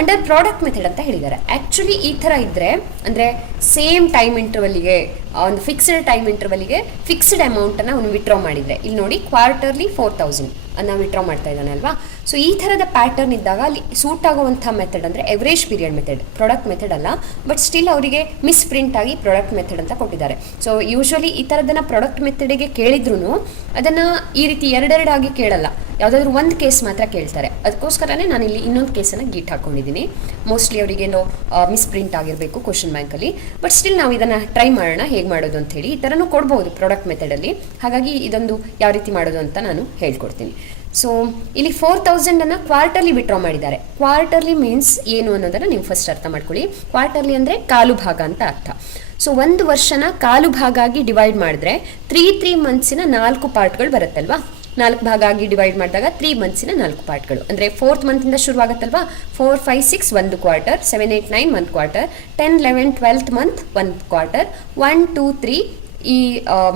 ಅಂಡರ್ ಪ್ರಾಡಕ್ಟ್ ಮೆಥಡ್ ಅಂತ ಹೇಳಿದ್ದಾರೆ. ಆ್ಯಕ್ಚುಲಿ ಈ ಥರ ಇದ್ದರೆ, ಅಂದರೆ ಸೇಮ್ ಟೈಮ್ ಇಂಟರ್ವಲ್ಲಿಗೆ, ಒಂದು ಫಿಕ್ಸ್ಡ್ ಟೈಮ್ ಇಂಟರ್ವಲ್ಲಿಗೆ ಫಿಕ್ಸ್ಡ್ ಅಮೌಂಟನ್ನು ಅವನು ವಿತ್ಡ್ರಾ ಮಾಡಿದರೆ, ಇಲ್ಲಿ ನೋಡಿ ಕ್ವಾರ್ಟರ್ಲಿ 4,000 ಅನ್ನು ವಿತ್ಡ್ರಾ ಮಾಡ್ತಾ ಇದ್ದಾನೆ ಅಲ್ವಾ. ಸೊ ಈ ಥರದ ಪ್ಯಾಟರ್ನ್ ಇದ್ದಾಗ ಅಲ್ಲಿ ಸೂಟ್ ಆಗುವಂಥ ಮೆಥಡ್ ಅಂದರೆ average period method, product method ಅಲ್ಲ. ಬಟ್ ಸ್ಟಿಲ್ ಅವರಿಗೆ ಮಿಸ್ ಪ್ರಿಂಟ್ ಆಗಿ ಪ್ರಾಡಕ್ಟ್ ಮೆಥಡ್ ಅಂತ ಕೊಟ್ಟಿದ್ದಾರೆ. ಸೊ ಯೂಶ್ವಲಿ ಈ ಥರದನ್ನು ಪ್ರಾಡಕ್ಟ್ ಮೆಥಡಿಗೆ ಕೇಳಿದ್ರು ಅದನ್ನು ಈ ರೀತಿ ಎರಡೆರಡಾಗಿ ಕೇಳಲ್ಲ, ಯಾವುದಾದ್ರೂ ಒಂದು ಕೇಸ್ ಮಾತ್ರ ಕೇಳ್ತಾರೆ. ಅದಕ್ಕೋಸ್ಕರನೇ ನಾನು ಇಲ್ಲಿ ಇನ್ನೊಂದು ಕೇಸನ್ನು ಗೀಟ್ ಹಾಕ್ಕೊಂಡಿದ್ದೀನಿ. ಮೋಸ್ಟ್ಲಿ ಅವರಿಗೇನೋ ಮಿಸ್ ಪ್ರಿಂಟ್ ಆಗಿರಬೇಕು ಕ್ವಶನ್ ಬ್ಯಾಂಕಲ್ಲಿ. ಬಟ್ ಸ್ಟಿಲ್ ನಾವು ಇದನ್ನು ಟ್ರೈ ಮಾಡೋಣ ಹೇಗೆ ಮಾಡೋದು ಅಂಥೇಳಿ. ಈ ಥರನೂ ಕೊಡ್ಬೋದು ಪ್ರಾಡಕ್ಟ್ ಮೆಥಡಲ್ಲಿ. ಹಾಗಾಗಿ ಇದೊಂದು ಯಾವ ರೀತಿ ಮಾಡೋದು ಅಂತ ನಾನು ಹೇಳ್ಕೊಡ್ತೀನಿ. ಸೊ ಇಲ್ಲಿ 4,000 ಕ್ವಾರ್ಟರ್ಲಿ ವಿತ್ಡ್ರಾ ಮಾಡಿದ್ದಾರೆ. ಕ್ವಾರ್ಟರ್ಲಿ ಮೀನ್ಸ್ ಏನು ಅನ್ನೋದನ್ನು ನೀವು ಫಸ್ಟ್ ಅರ್ಥ ಮಾಡ್ಕೊಳ್ಳಿ. ಕ್ವಾರ್ಟರ್ಲಿ ಅಂದರೆ ಕಾಲು ಭಾಗ ಅಂತ ಅರ್ಥ. ಸೊ ಒಂದು ವರ್ಷನ ಕಾಲು ಭಾಗ ಆಗಿ ಡಿವೈಡ್ ಮಾಡಿದ್ರೆ 3 ಮಂತ್ಸಿನ 4 ಪಾರ್ಟ್ಗಳು ಬರುತ್ತಲ್ವಾ. 4 ಭಾಗ ಆಗಿ ಡಿವೈಡ್ ಮಾಡಿದಾಗ 3 ಮಂತ್ಸಿನ 4 ಪಾರ್ಟ್ಗಳು, ಅಂದರೆ 4th ಮಂತಿಂದ ಶುರುವಾಗುತ್ತಲ್ವಾ. 4, 5, 6 ಒಂದು ಕ್ವಾರ್ಟರ್, 7, 8, 9 ಒಂದು ಕ್ವಾರ್ಟರ್, 10, 11, 12th ಮಂತ್ ಒಂದು ಕ್ವಾರ್ಟರ್, 1, 2, 3 ಈ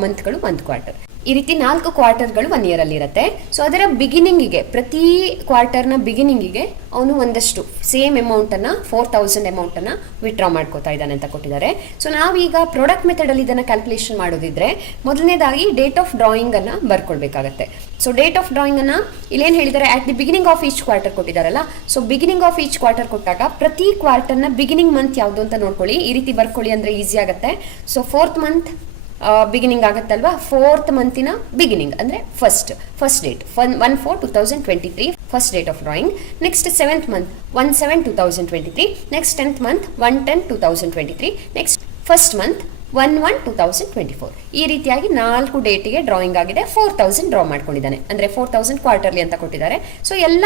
ಮಂತ್ಗಳು ಒಂದು ಕ್ವಾರ್ಟರ್. ಈ ರೀತಿ 4 ಕ್ವಾರ್ಟರ್ಗಳು 1 ಇಯರಲ್ಲಿ ಇರುತ್ತೆ. ಸೊ ಅದರ ಬಿಗಿನಿಂಗಿಗೆ, ಪ್ರತಿ ಕ್ವಾರ್ಟರ್ನ ಬಿಗಿನಿಂಗಿಗೆ ಅವನು ಒಂದಷ್ಟು ಸೇಮ್ ಅಮೌಂಟನ್ನು 4000 ಅಮೌಂಟನ್ನು ವಿತ್ಡ್ರಾ ಮಾಡ್ಕೋತಾ ಇದ್ದಾನೆ ಅಂತ ಕೊಟ್ಟಿದ್ದಾರೆ. ಸೊ ನಾವೀಗ ಪ್ರಾಡಕ್ಟ್ ಮೆಥಡಲ್ಲಿ ಇದನ್ನು ಕ್ಯಾಲ್ಕುಲೇಷನ್ ಮಾಡೋದಿದ್ರೆ ಮೊದಲನೇದಾಗಿ ಡೇಟ್ ಆಫ್ ಡ್ರಾಯಿಂಗನ್ನು ಬರ್ಕೊಳ್ಬೇಕಾಗತ್ತೆ. ಸೊ ಡೇಟ್ ಆಫ್ ಡ್ರಾಯಿಂಗನ್ನು ಇಲ್ಲೇನು ಹೇಳಿದ್ದಾರೆ, at the beginning of each quarter ಕೊಟ್ಟಿದ್ದಾರಲ್ಲ. So beginning of each quarter ಕೊಟ್ಟಾಗ ಪ್ರತಿ ಕ್ವಾರ್ಟರ್ನ ಬಿಗಿನಿಂಗ್ ಮಂತ್ ಯಾವುದು ಅಂತ ನೋಡ್ಕೊಳ್ಳಿ. ಈ ರೀತಿ ಬರ್ಕೊಳ್ಳಿ ಅಂದರೆ ಈಸಿ ಆಗುತ್ತೆ. ಸೊ 4th ಮಂತ್ ಬಿಗಿನಿಂಗ್ ಆಗುತ್ತಲ್ವಾ, 4th ಮಂತಿನ ಬಿಗಿನಿಂಗ್ ಅಂದರೆ first date 1/4/2023 first date of drawing. Next 7th month 1/7/2023. Next 10th month 1/10/2023. Next first month 1/1/2024. ಈ ರೀತಿಯಾಗಿ 4 ಡೇಟಿಗೆ ಡ್ರಾಯಿಂಗ್ ಆಗಿದೆ. 4000 ಡ್ರಾ ಮಾಡ್ಕೊಂಡಿದ್ದಾನೆ, ಅಂದರೆ 4000 ಕ್ವಾರ್ಟರ್ಲಿ ಅಂತ ಕೊಟ್ಟಿದ್ದಾರೆ. ಸೊ ಎಲ್ಲ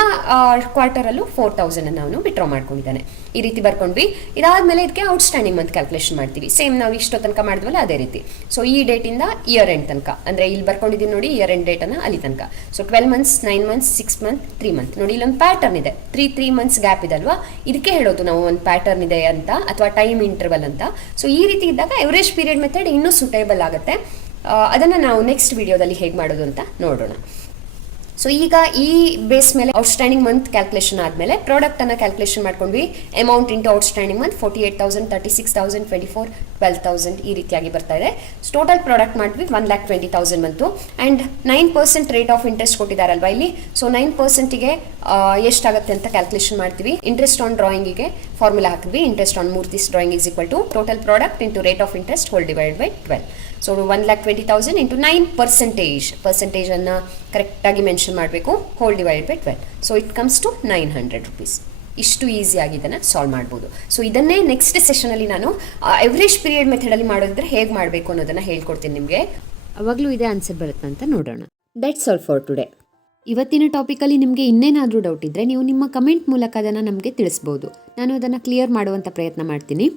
ಕ್ವಾರ್ಟರಲ್ಲೂ 4000 ಅನ್ನು ಅವನು ವಿತ್ಡ್ರಾ ಮಾಡ್ಕೊಂಡಿದ್ದಾನೆ. ಈ ರೀತಿ ಬರ್ಕೊಂಡ್ವಿ. ಇದಾದ್ಮೇಲೆ ಇದಕ್ಕೆ ಔಟ್ಸ್ಟ್ಯಾಂಡಿಂಗ್ ಮಂತ್ ಕ್ಯಾಲ್ಕುಲೇಷನ್ ಮಾಡ್ತೀವಿ. ಸೇಮ್ ನಾವು ಇಷ್ಟೋ ತನಕ ಮಾಡಿದ್ವಲ್ಲ ಅದೇ ರೀತಿ. ಸೊ ಈ ಡೇಟಿಂದ ಇಯರ್ ಎಂಡ್ ತನಕ, ಅಂದರೆ ಇಲ್ಲಿ ಬರ್ಕೊಂಡಿದ್ದೀನಿ ನೋಡಿ ಇಯರ್ ಎಂಡ್ ಡೇಟನ್ನು ಅಲ್ಲಿ ತನಕ. So 12 months, 9 months, 6 month, 3 month. ನೋಡಿ ಇಲ್ಲೊಂದು ಪ್ಯಾಟರ್ನ್ ಇದೆ, 3 ಮಂತ್ಸ್ ಗ್ಯಾಪ್ ಇದೆ ಅಲ್ವಾ. ಇದಕ್ಕೆ ಹೇಳೋದು ನಾವು ಒಂದು ಪ್ಯಾಟರ್ನ್ ಇದೆ ಅಂತ, ಅಥವಾ ಟೈಮ್ ಇಂಟರ್ವಲ್ ಅಂತ. ಸೊ ಈ ರೀತಿ ಇದ್ದಾಗ ಎವರೇಜ್ ಪೀರಿಯಡ್ ಮೆಥಡ್ ಇನ್ನೂ ಸೂಟೇಬಲ್ ಆಗುತ್ತೆ. ಅದನ್ನು ನಾವು ನೆಕ್ಸ್ಟ್ ವಿಡಿಯೋದಲ್ಲಿ ಹೇಗೆ ಮಾಡೋದು ಅಂತ ನೋಡೋಣ. ಸೊ ಈಗ ಈ ಬೇಸ್ ಮೇಲೆ ಔಟ್ಸ್ಟ್ಯಾಂಡಿಂಗ್ ಮಂತ್ ಕ್ಯಾಲ್ಕುಲೇಷನ್ ಆದಮೇಲೆ ಪ್ರಾಡಕ್ಟನ್ನು ಕ್ಯಾಲ್ಕುಲೇಷನ್ ಮಾಡ್ಕೊಂಡ್ವಿ. ಅಮೌಂಟ್ ಇಂಟು ಔಟ್ಸ್ಟ್ಯಾಂಡಿಂಗ್ ಮಂತ್ 48,000, 36,000, 24, 12,000 ಈ ರೀತಿಯಾಗಿ ಬರ್ತಾ ಇದೆ. ಟೋಟಲ್ ಪ್ರಾಡಕ್ಟ್ ಮಾಡಿದ್ವಿ 1,20,000 ಬಂತು. ಆ್ಯಂಡ್ 9% ರೇಟ್ ಆಫ್ ಇಂಟ್ರೆಸ್ಟ್ ಕೊಟ್ಟಿದ್ದಾರಲ್ವಾ ಇಲ್ಲಿ. ಸೊ 9%ಗೆ ಎಷ್ಟಾಗುತ್ತೆ ಅಂತ ಕ್ಯಾಲ್ಕುಲೇಷನ್ ಮಾಡ್ತೀವಿ. ಇಂಟ್ರೆಸ್ಟ್ ಆನ್ ಡ್ರಾಯಿಂಗಿಗೆ ಫಾರ್ಮುಲಾ ಹಾಕಿದ್ವಿ. Interest on Murthy's drawing is equal to total product into rate of interest whole divide by 12. So 1,20,000 into 9%. ಪರ್ಸೆಂಟೇಜನ್ನು ಕರೆಕ್ಟಾಗಿ ಮೆನ್ಷನ್ ಮಾಡಬೇಕು. Whole divide by 12. So it comes to 900 rupees. ಇಷ್ಟು ಈಸಿಯಾಗಿ ಇದನ್ನು ಸಾಲ್ವ್ ಮಾಡ್ಬೋದು. ಸೊ ಇದನ್ನೇ ನೆಕ್ಸ್ಟ್ ಸೆಷನಲ್ಲಿ ನಾನು ಎವರೇಜ್ ಪೀರಿಯಡ್ ಮೆಥಡಲ್ಲಿ ಮಾಡೋದಿದ್ರೆ ಹೇಗೆ ಮಾಡಬೇಕು ಅನ್ನೋದನ್ನು ಹೇಳ್ಕೊಡ್ತೀನಿ ನಿಮಗೆ. ಅವಾಗಲೂ ಇದೇ ಆನ್ಸರ್ ಬರುತ್ತೆ ಅಂತ ನೋಡೋಣ. That's all for today. ಇವತ್ತಿನ ಟಾಪಿಕಲ್ಲಿ ನಿಮಗೆ ಇನ್ನೇನಾದರೂ ಡೌಟ್ ಇದ್ದರೆ ನೀವು ನಿಮ್ಮ ಕಮೆಂಟ್ ಮೂಲಕ ಅದನ್ನು ನಮಗೆ ತಿಳಿಸ್ಬೋದು. ನಾನು ಅದನ್ನು ಕ್ಲಿಯರ್ ಮಾಡುವಂಥ ಪ್ರಯತ್ನ ಮಾಡ್ತೀನಿ.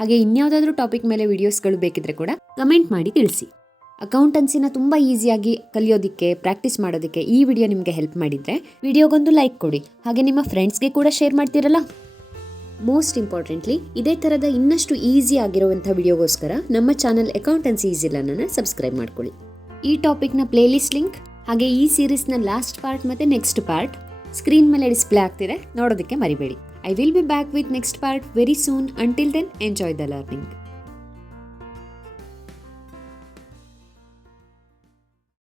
ಹಾಗೆ ಇನ್ಯಾವುದಾದ್ರೂ ಟಾಪಿಕ್ ಮೇಲೆ ವಿಡಿಯೋಸ್ಗಳು ಬೇಕಿದ್ರೆ ಕೂಡ ಕಮೆಂಟ್ ಮಾಡಿ ತಿಳಿಸಿ. ಅಕೌಂಟೆನ್ಸಿನ ತುಂಬ ಈಸಿಯಾಗಿ ಕಲಿಯೋದಕ್ಕೆ, ಪ್ರಾಕ್ಟೀಸ್ ಮಾಡೋದಕ್ಕೆ ಈ ವಿಡಿಯೋ ನಿಮಗೆ ಹೆಲ್ಪ್ ಮಾಡಿದರೆ ವಿಡಿಯೋಗೊಂದು ಲೈಕ್ ಕೊಡಿ. ಹಾಗೆ ನಿಮ್ಮ ಫ್ರೆಂಡ್ಸ್ಗೆ ಕೂಡ ಶೇರ್ ಮಾಡ್ತೀರಲ್ಲ. ಮೋಸ್ಟ್ ಇಂಪಾರ್ಟೆಂಟ್ಲಿ ಇದೇ ಥರದ ಇನ್ನಷ್ಟು ಈಸಿ ಆಗಿರುವಂಥ ವಿಡಿಯೋಗೋಸ್ಕರ ನಮ್ಮ ಚಾನಲ್ ಅಕೌಂಟೆನ್ಸಿ ಈಸಿ ಲರ್ನನ್ನು ಸಬ್ಸ್ಕ್ರೈಬ್ ಮಾಡ್ಕೊಳ್ಳಿ. ಈ ಟಾಪಿಕ್ನ ಪ್ಲೇಲಿಸ್ಟ್ ಲಿಂಕ್ ಹಾಗೆ ಈ ಸೀರೀಸ್ನ ಲಾಸ್ಟ್ ಪಾರ್ಟ್ ಮತ್ತು ನೆಕ್ಸ್ಟ್ ಪಾರ್ಟ್ ಸ್ಕ್ರೀನ್ ಮೇಲೆ ಡಿಸ್ಪ್ಲೇ ಆಗ್ತಿದೆ, ನೋಡೋದಕ್ಕೆ ಮರಿಬೇಡಿ. I will be back with next part very soon. Until then, enjoy the learning.